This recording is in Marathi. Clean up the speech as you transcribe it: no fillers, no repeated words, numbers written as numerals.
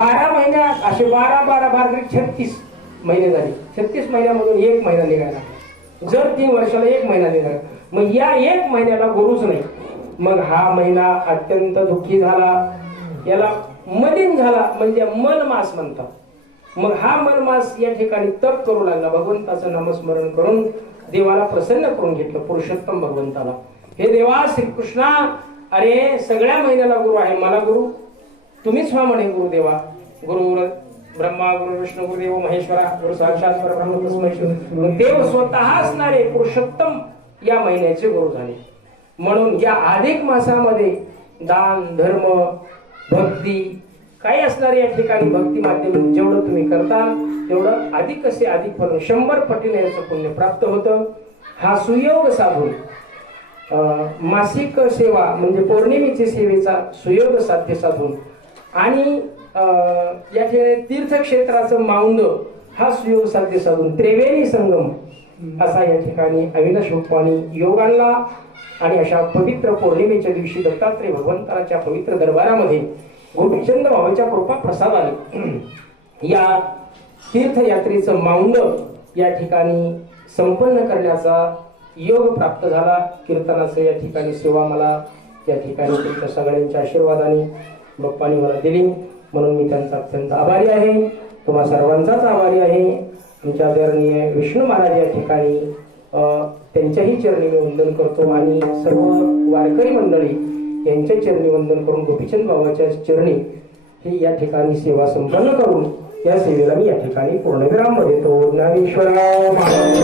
12 महिन्यात असे 12 36 महिने झाले. 36 महिन्यामधून एक महिना निघाला. जर 3 वर्षाला एक महिना निघाला, मग या एक महिन्याला गुरुच नाही. मग हा महिना अत्यंत दुःखी झाला. याला मलिन झाला, म्हणजे मलमास म्हणतात. मग हा मलमास या ठिकाणी तप करू लागला. भगवंताचं नामस्मरण करून देवाला प्रसन्न करून घेतलं, पुरुषोत्तम भगवंताला. हे देवा श्रीकृष्णा, अरे सगळ्या महिन्याला गुरु आहे, मला गुरु तुम्हीच व्हा म्हणे. गुरुदेवा, गुरु ब्रह्मा गुरु विष्णू गुरुदेव महेश्वरा, गुरु साक्षात परब्रह्म तस्मै श्री. देव स्वतः असणारे पुरुषोत्तम या महिन्याचे गुरु झाले. म्हणून या अधिक मासामध्ये दान धर्म भक्ती काही असणार, या ठिकाणी भक्ती माध्यम जेवढं तुम्ही करता तेवढं अधिक असे अधिक फळ 100 पटीने याचं पुण्य प्राप्त होतं. हा सुयोग साधून मासिक सेवा म्हणजे पौर्णिमेची सेवेचा सुयोग साध्य साधून आणि या तीर्थक्षेत्राचं माऊंद हा सुयोग साध्य साधून त्रिवेणी संगम असा या ठिकाणी अविनाश रूपाने योग आणला. आणि अशा पवित्र पौर्णिमेच्या दिवशी दत्तात्रय भगवंताच्या पवित्र दरबारामध्ये गोपीचंद बाबाच्या कृपा प्रसादाने या तीर्थयात्रेचं माऊंद या ठिकाणी संपन्न करण्याचा योग प्राप्त झाला. कीर्तनाचं या ठिकाणी सेवा मला या ठिकाणी तुमच्या सगळ्यांच्या आशीर्वादाने बाप्पांनी मला दिली, म्हणून मी त्यांचा अत्यंत आभारी आहे. तुम्हा सर्वांचाच आभारी आहे. आमच्या आदरणीय विष्णू महाराज या ठिकाणी त्यांच्याही चरणी मी वंदन करतो आणि सर्व वारकरी मंडळी यांच्या चरणी वंदन करून गोपीचंद बाबाच्या चरणी ही या ठिकाणी सेवा संपन्न करून या सेवेला मी या ठिकाणी पूर्णविराम देतो. ज्ञानेश्वराय महाराज